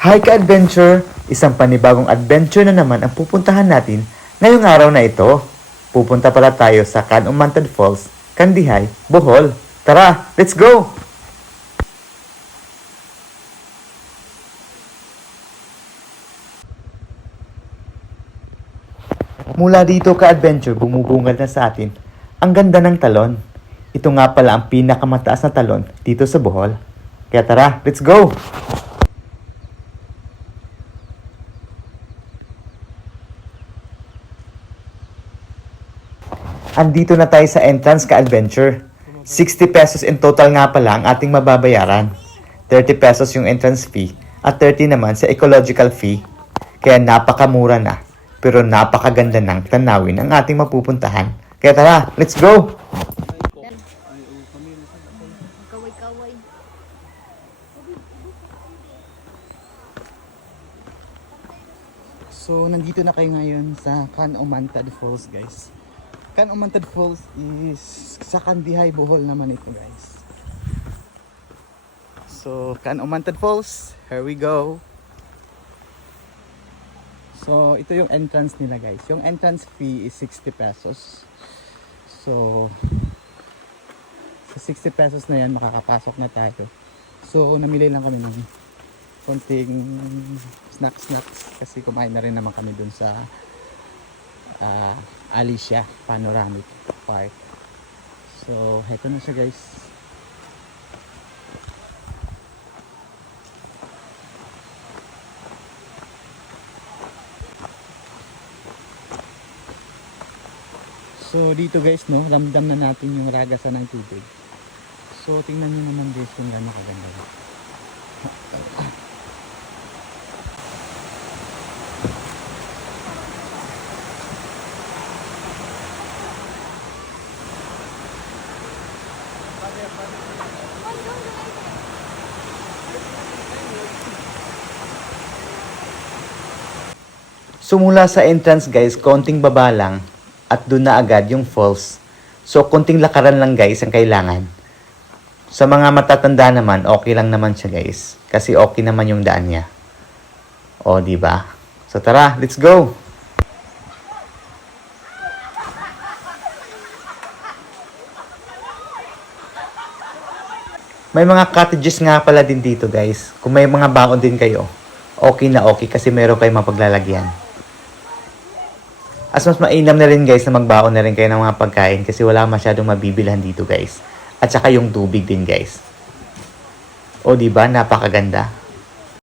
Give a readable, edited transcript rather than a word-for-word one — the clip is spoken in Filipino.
Hi ka-adventure! Isang panibagong adventure na naman ang pupuntahan natin ngayong araw na ito. Pupunta pala tayo sa Can-Umantad Falls, Kandihay, Bohol. Tara, let's go! Mula dito ka-adventure, bumubungad na sa atin ang ganda ng talon. Ito nga pala ang pinakamataas na talon dito sa Bohol. Kaya tara, let's go! Andito na tayo sa entrance ka-adventure. 60 pesos in total nga pala ang ating mababayaran. 30 pesos yung entrance fee at 30 naman sa ecological fee. Kaya napakamura na, pero napakaganda ng tanawin ang ating mapupuntahan. Kaya tara, let's go! Kaway-kaway. So, nandito na kayo ngayon sa Can-Umantad Falls, guys. Can-Umantad Falls is sa Kandihay, Bohol naman ito, guys. So, Can-Umantad Falls, here we go. So, ito yung entrance nila, guys. Yung entrance fee is 60 pesos. So, sa 60 pesos na yan, makakapasok na tayo. So, namili lang kami ng konting snacks kasi kumain na rin naman kami dun sa Alicia Panoramic Park. So, heto na siya, guys. So, dito guys, no, ramdam na natin yung ragasan ng tubig. So, tingnan nyo naman guys kung gano'n kaganda. So mula sa entrance guys, konting baba lang at doon na agad yung falls. So konting lakaran lang guys ang kailangan. Sa mga matatanda naman, okay lang naman siya guys. Kasi okay naman yung daan niya. O, di ba? So tara, let's go! May mga cottages nga pala din dito guys. Kung may mga baon din kayo, okay na okay kasi meron kayong mapaglalagyan. As mas mainam na rin guys na magbaon na rin kayo ng mga pagkain kasi wala masyadong mabibilhan dito guys. At saka yung tubig din guys. O diba, napakaganda.